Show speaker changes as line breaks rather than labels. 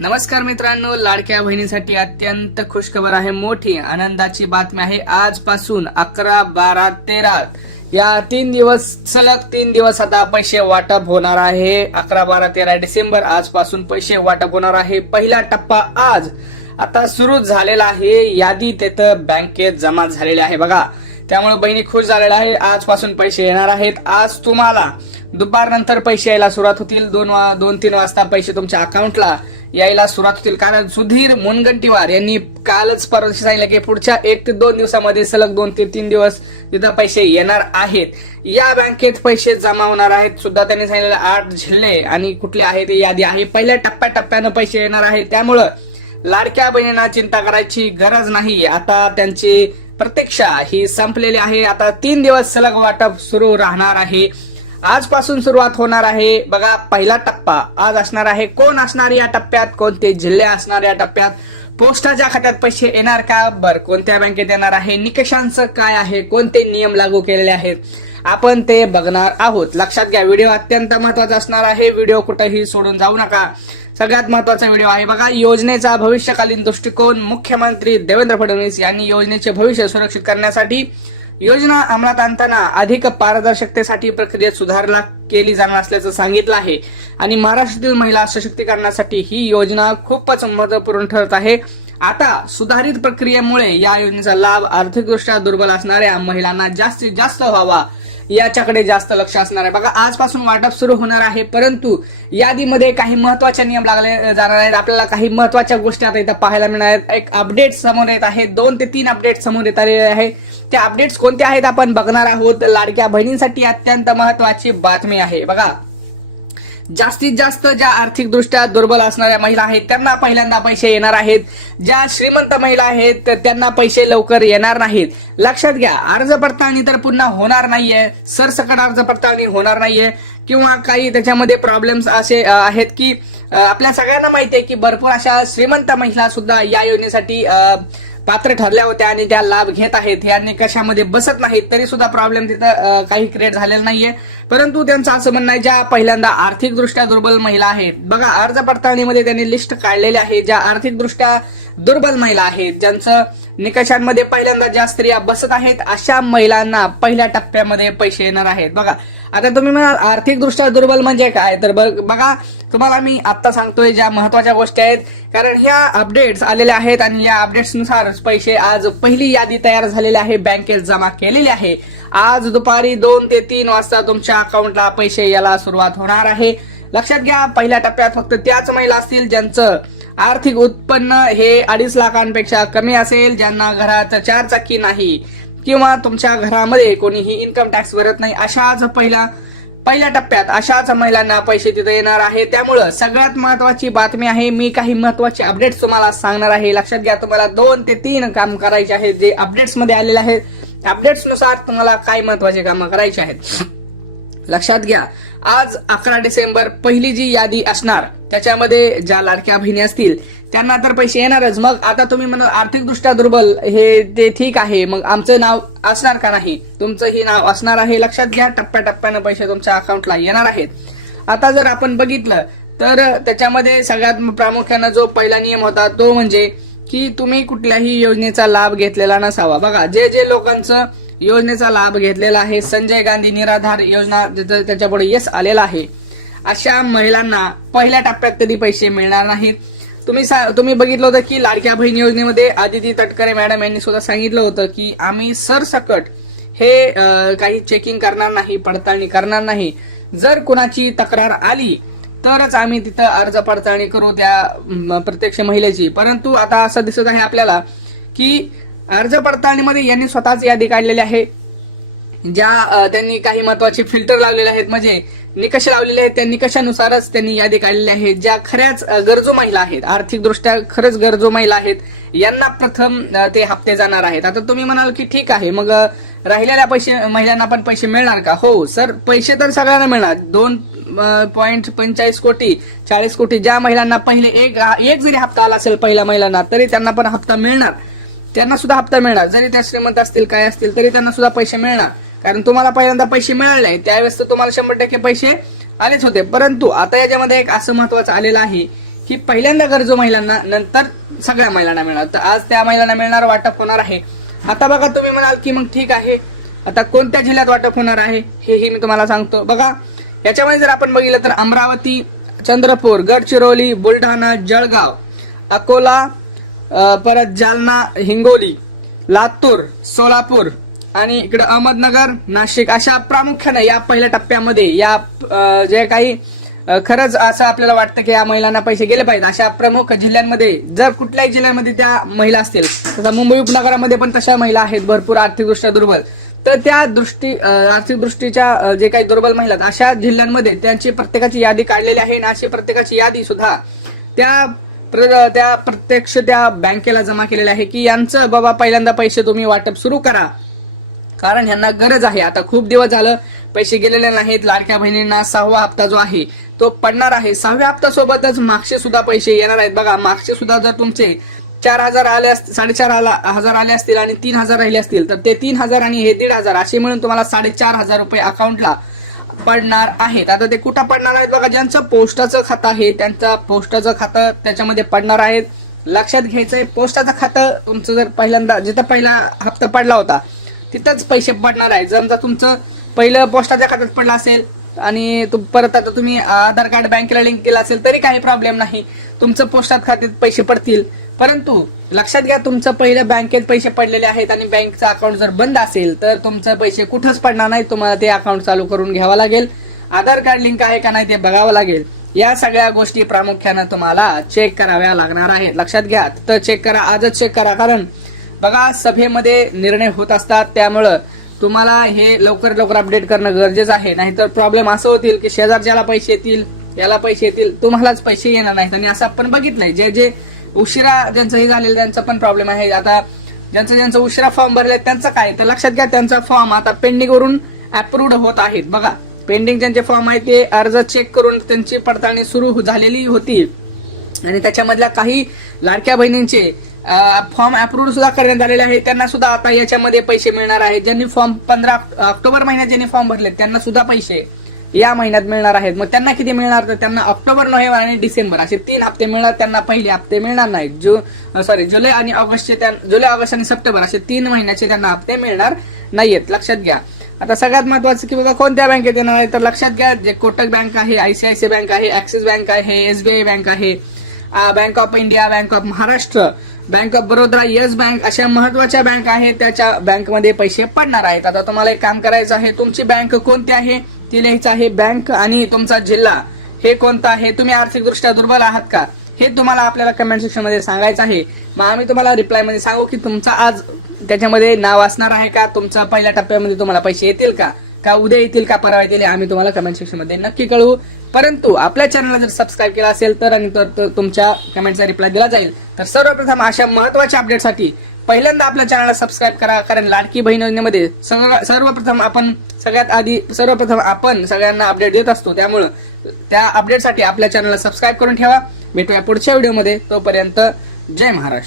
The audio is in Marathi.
नमस्कार मित्रांनो लाडक्या बहिणीसाठी अत्यंत खुशखबर आहे मोठी आनंदाची बातमी आहे. आजपासून अकरा बारा तेरा या तीन दिवस सलग तीन दिवस आता पैसे वाटप होणार आहे. अकरा बारा तेरा डिसेंबर आजपासून पैसे वाटप होणार आहे. पहिला टप्पा आज आता सुरू झालेला आहे. यादी तिथं बँकेत जमा झालेली आहे. बघा त्यामुळे बहिणी खुश झालेल्या आहे आजपासून पैसे येणार आहेत. आज तुम्हाला दुपारनंतर पैसे यायला सुरुवात होतील. दोन वा- दोन तीन वाजता पैसे तुमच्या अकाउंटला यायला सुरुवात होतील. कारण सुधीर मुनगंटीवार यांनी कालच परवाशी सांगितलं की पुढच्या एक ते दोन दिवसामध्ये सलग दोन ते तीन दिवस तिथं पैसे येणार आहेत. या बँकेत पैसे जमा होणार आहेत. सुद्धा त्यांनी सांगितलेलं आठ जिल्हे आणि कुठले आहे ते यादी आहे. पहिल्या टप्प्याटप्प्यानं पैसे येणार आहे त्यामुळं लाडक्या बहिणींना चिंता करायची गरज नाही. आता त्यांची प्रतीक्षा ही संपलेली आहे. आता तीन दिवस सलग वाटप सुरू राहणार आहे. आजपासून सुरुवात होणार आहे. बघा पहिला टप्पा. आज असणार आहे कोण असणार या टप्प्यात? कोणते जिल्हे असणार या टप्प्यात? पोस्टाच्या खात्यात पैसे येणार का? बर कोणत्या बँकेत येणार आहे? निकषांचं काय आहे? कोणते नियम लागू केलेले आहेत? आपण ते बघणार आहोत. लक्षात घ्या व्हिडिओ अत्यंत महत्त्वाचा असणार आहे. व्हिडिओ कुठेही सोडून जाऊ नका. सगळ्यात महत्त्वाचा व्हिडिओ आहे बघा योजनेचा भविष्यकालीन दृष्टिकोन. मुख्यमंत्री देवेंद्र फडणवीस यांनी योजनेचे भविष्य सुरक्षित करण्यासाठी योजना अंमलात आणताना अधिक पारदर्शकतेसाठी प्रक्रियेत सुधारणा केली जाणार असल्याचं सांगितलं आहे. आणि महाराष्ट्रातील महिला सशक्तीकरणासाठी ही योजना खूपच महत्त्वपूर्ण ठरत आहे. आता सुधारित प्रक्रियेमुळे या योजनेचा लाभ आर्थिकदृष्ट्या दुर्बल असणाऱ्या महिलांना जास्तीत जास्त व्हावा. याच्याकडे जास्त लक्ष असणार आहे. बघा आजपासून वाटप सुरू होणार आहे परंतु यादीमध्ये काही महत्त्वाचे नियम लागले जाणार आहेत. आपल्याला काही महत्त्वाच्या गोष्टी आता इथं पाहायला मिळणार आहेत. एक अपडेट समोर येत आहे दोन ते तीन अपडेट समोर येत आलेले आहे. त्या अपडेट्स कोणत्या आहेत आपण बघणार आहोत. लाडक्या बहिणींसाठी अत्यंत महत्वाची बातमी आहे. बघा जास्तीत जास्त ज्या आर्थिकदृष्ट्या दुर्बल असणाऱ्या महिला आहेत त्यांना पहिल्यांदा पैसे येणार आहेत. ज्या श्रीमंत महिला आहेत त्यांना पैसे लवकर येणार नाहीत. लक्षात घ्या अर्ज पडताळणी तर पुन्हा होणार नाहीये. सरसकट अर्ज पडताळणी होणार नाहीये. किंवा काही त्याच्यामध्ये प्रॉब्लेम्स असे आहेत की आपल्या सगळ्यांना माहिती आहे की भरपूर अशा श्रीमंत महिला सुद्धा या योजनेसाठी पात्र ठरल्या होत्या आणि त्या लाभ घेत आहेत या निकषामध्ये बसत नाहीत तरी सुद्धा प्रॉब्लेम तिथं काही क्रिएट झालेला नाहीये. परंतु त्यांचं असं म्हणणं आहे ज्या पहिल्यांदा आर्थिकदृष्ट्या दुर्बल महिला आहेत बघा अर्ज पडताळणीमध्ये त्यांनी लिस्ट काढलेली आहे ज्या आर्थिकदृष्ट्या दुर्बल महिला आहेत ज्यांचं निकषांमध्ये पहिल्यांदा ज्या स्त्रिया बसत आहेत अशा महिलांना पहिल्या टप्प्यामध्ये पैसे येणार आहेत. बघा आता तुम्ही म्हणाल आर्थिकदृष्ट्या दुर्बल म्हणजे काय? तर बघा तुम्हाला मी आता सांगतोय ज्या महत्त्वाच्या गोष्टी आहेत. कारण ह्या अपडेट्स आलेल्या आहेत आणि या अपडेट्सनुसार पैसे आज पहिली यादी तयार झालेली आहे बँकेत जमा केलेली आहे. आज दुपारी दोन ते तीन वाजता तुमच्या अकाउंटला पैसे यायला सुरुवात होणार आहे. लक्षात घ्या पहिल्या टप्प्यात फक्त त्याच महिला असतील ज्यांचं आर्थिक उत्पन्न हे अडीच लाखांपेक्षा कमी असेल ज्यांना घरात चार चाकी नाही किंवा तुमच्या घरामध्ये कोणीही इन्कम टॅक्स भरत नाही अशाच पहिला पहिल्या टप्प्यात अशाच महिलांना पैसे तिथे येणार आहे. त्यामुळं सगळ्यात महत्वाची बातमी आहे मी काही महत्त्वाचे अपडेट्स तुम्हाला सांगणार आहे. लक्षात घ्या तुम्हाला दोन ते तीन काम करायचे आहेत जे अपडेट्समध्ये आलेले आहेत. अपडेट्सनुसार तुम्हाला काय महत्त्वाचे कामं करायचे आहेत? लक्षात घ्या आज अकरा डिसेंबर पहिली जी यादी असणार त्याच्यामध्ये ज्या लाडक्या बहिणी असतील त्यांना तर पैसे येणारच. मग आता तुम्ही म्हणाल आर्थिकदृष्ट्या दुर्बल हे ते ठीक आहे. मग आमचं नाव असणार का नाही? तुमचं हे नाव असणार आहे लक्षात घ्या. टप्प्याटप्प्यानं पैसे तुमच्या अकाउंटला येणार आहेत. आता जर आपण बघितलं तर त्याच्यामध्ये सगळ्यात प्रामुख्यानं जो पहिला नियम होता तो म्हणजे की तुम्ही कुठल्याही योजनेचा लाभ घेतलेला नसावा. बघा जे जे लोकांचं योजनेचा लाभ घेतलेला आहे संजय गांधी निराधार योजना त्याच्यापुढे यश आलेला आहे. अशा महिलांना पहिल्या टप्प्यात कधी पैसे मिळणार नाहीत. तुम्ही सा- तुम्ही बघितलं होतं की लाडक्या बहीण योजनेमध्ये आदिती तटकरे मॅडम यांनी सुद्धा सांगितलं होतं की आम्ही सरसकट हे काही चेकिंग करणार नाही पडताळणी करणार नाही. जर कुणाची तक्रार आली तरच आम्ही तिथं अर्ज पडताळणी करू त्या प्रत्यक्ष महिलेची. परंतु आता असं दिसत आहे आपल्याला की अर्ज पडताळणीमध्ये यांनी स्वतःच यादी काढलेली आहे. ज्या त्यांनी काही महत्त्वाचे फिल्टर लावलेले आहेत म्हणजे निकष लावलेले आहेत. त्या निकषानुसारच त्यांनी यादी काढलेली आहे. ज्या खऱ्याच गरजू महिला आहेत आर्थिकदृष्ट्या खरंच गरजू महिला आहेत यांना प्रथम ते हप्ते जाणार आहेत. आता तुम्ही म्हणाल की ठीक आहे मग राहिलेल्या पैसे महिलांना पण पैसे मिळणार का? हो सर पैसे तर सगळ्यांना मिळणार. दोन पॉईंट पंचेचाळीस कोटी चाळीस कोटी ज्या महिलांना पहिले एक एक जरी हप्ता आला असेल पहिल्या महिलांना तरी त्यांना पण हप्ता मिळणार. त्यांना सुद्धा हप्ता मिळणार. जरी त्या श्रीमंत असतील काय असतील तरी त्यांना सुद्धा पैसे मिळणार. कारण तुम्हाला पहिल्यांदा पैसे मिळाले नाही त्यावेळेस तर तुम्हाला शंभर टक्के पैसे आलेच होते. परंतु आता याच्यामध्ये एक असं महत्वाचं आलेलं आहे की पहिल्यांदा गरजू महिलांना नंतर सगळ्या महिलांना मिळणार. तर आज त्या महिलांना मिळणार वाटप होणार आहे. आता बघा तुम्ही म्हणाल की मग ठीक आहे. आता कोणत्या जिल्ह्यात वाटप होणार आहे हेही मी तुम्हाला सांगतो. बघा याच्यामध्ये जर आपण बघितलं तर अमरावती चंद्रपूर गडचिरोली बुलढाणा जळगाव अकोला परत जालना हिंगोली लातूर सोलापूर आणि इकडं अहमदनगर नाशिक अशा प्रामुख्याने या पहिल्या टप्प्यामध्ये या जे काही खरंच असं आपल्याला वाटतं की या महिलांना पैसे गेले पाहिजेत. अशा प्रमुख जिल्ह्यांमध्ये जर कुठल्याही जिल्ह्यामध्ये त्या महिला असतील तसं मुंबई उपनगरामध्ये पण तशा महिला आहेत भरपूर आर्थिकदृष्ट्या दुर्बल. तर त्या दृष्टी आर्थिक दृष्टीच्या जे काही दुर्बल महिला आहेत, अशा जिल्ह्यांमध्ये त्यांची प्रत्येकाची यादी काढलेली आहे. आणि अशी प्रत्येकाची यादी सुद्धा त्या प्र- त्या प्रत्यक्ष त्या बँकेला जमा केलेल्या आहे की यांचं बाबा पहिल्यांदा पैसे तुम्ही वाटप सुरू करा. कारण ह्यांना गरज आहे. आता खूप दिवस झालं पैसे गेलेले नाहीत. लाडक्या बहिणींना सहावा हप्ता जो आहे तो पडणार आहे. सहाव्या हप्ता सोबतच मागचे सुद्धा पैसे येणार आहेत. बघा मागचे सुद्धा जर तुमचे चार हजार आले असतील साडेचार आला- हजार आले असतील आणि तीन हजार राहिले असतील तर ते तीन हजार आणि हे दीड हजार असे मिळून तुम्हाला साडेचार हजार रुपये अकाउंटला पडणार आहेत. आता ते कुठं पडणार आहेत? बघा ज्यांचं पोस्टाचं खातं आहे त्यांचं पोस्टाचं खातं त्याच्यामध्ये पडणार आहेत. लक्षात घ्यायचं आहे पोस्टाचं खातं तुमचं जर पहिल्यांदा जिथं पहिला हप्ता पडला होता तिथंच पैसे पडणार आहे. समजा तुमचं पहिलं पोस्टाच्या खात्यात पडलं असेल आणि तुम- परत आता तुम्ही आधार कार्ड बँकेला लिंक केलं असेल तरी काही प्रॉब्लेम नाही. तुमचं पोस्टात खात्यात पैसे पडतील. परंतु लक्षात घ्या तुमचं पहिलं बँकेत पैसे पडलेले आहेत आणि बँकचं अकाउंट जर बंद असेल तर तुमचं पैसे कुठंच पडणार नाही तुम्हाला ते अकाउंट चालू करून घ्यावं लागेल. आधार कार्ड लिंक आहे का नाही ते बघावं लागेल. या सगळ्या गोष्टी प्रामुख्यानं तुम्हाला चेक कराव्या लागणार आहेत. लक्षात घ्या तर चेक करा आजच चेक करा. कारण बघा सभेमध्ये निर्णय होत असतात त्यामुळं तुम्हाला हे लवकर लवकर अपडेट करणं गरजेचं आहे. नाहीतर प्रॉब्लेम असं होतील की शेजारच्याला पैसे येतील याला पैसे येतील तुम्हालाच पैसे येणार नाहीत. आणि असं आपण बघितलंय जे जे उशिरा ज्यांचं हे झालेलं त्यांचा पण प्रॉब्लेम आहे. आता ज्यांचं ज्यांचं उशिरा फॉर्म भरले त्यांचं काय? तर लक्षात घ्या त्यांचा फॉर्म आता पेंडिंग वरून अप्रूव्ड होत आहेत. बघा पेंडिंग ज्यांचे फॉर्म आहे ते अर्ज चेक करून त्यांची पडताळणी सुरू झालेली होती. आणि त्याच्यामधल्या काही लाडक्या बहिणींचे फॉर्म अप्रूव्ह सुद्धा करण्यात आलेले आहे. त्यांना सुद्धा आता याच्यामध्ये पैसे मिळणार आहेत. ज्यांनी फॉर्म पंधरा ऑक्टोबर महिन्यात ज्यांनी फॉर्म भरले त्यांना सुद्धा पैसे या महिन्यात मिळणार आहेत. मग त्यांना किती मिळणार? तर त्यांना ऑक्टोबर नोव्हेंबर आणि डिसेंबर असे तीन हप्ते मिळणार. त्यांना पहिले हप्ते मिळणार नाहीत. जु सॉरी जुलै आणि ऑगस्टचे जुलै ऑगस्ट आणि सप्टेंबर असे तीन महिन्याचे त्यांना हप्ते मिळणार नाहीयेत. लक्षात घ्या. आता सगळ्यात महत्वाचं की बघा कोणत्या बँकेत येणार आहे तर लक्षात घ्या जे कोटक बँक आहे आयसीआयसीआय बँक आहे ऍक्सिस बँक आहे एसबीआय बँक आहे bank of India bank of Maharashtra bank of Baroda Yes bank अशा महत्त्वाच्या बँक आहेत. त्याच्या बँकमध्ये पैसे पडणार आहेत. आता तुम्हाला एक काम करायचं आहे. तुमची बँक कोणती आहे? ती लिहायचं आहे बँक आणि तुमचा जिल्हा. हे कोणतं आहे? तुम्ही आर्थिकदृष्ट्या दुर्बल आहात का? हे तुम्हाला आपल्याला कमेंट सेक्शनमध्ये सांगायचं आहे. मग आम्ही तुम्हाला रिप्लायमध्ये सांगू की तुमचा आज त्याच्यामध्ये नाव असणार आहे का? तुमचा पहिल्या टप्प्यामध्ये तुम्हाला पैसे येतील का? का उद्या येतील का परवा येतील आम्ही तुम्हाला कमेंट सेक्शनमध्ये नक्की कळवू. परंतु आपल्या चॅनलला जर सबस्क्राईब केला असेल तर आणि तर तुमच्या कमेंटचा रिप्लाय दिला जाईल. तर सर्वप्रथम अशा महत्त्वाच्या अपडेटसाठी पहिल्यांदा आपल्या चॅनलला सबस्क्राईब करा कारण लाडकी बहीण योजनेमध्ये सर्वप्रथम आपण सगळ्यात आधी सर्वप्रथम आपण सगळ्यांना अपडेट देत असतो. त्यामुळं त्या अपडेटसाठी आपल्या चॅनलला सबस्क्राईब करून ठेवा. भेटूया पुढच्या व्हिडिओमध्ये तोपर्यंत जय महाराष्ट्र.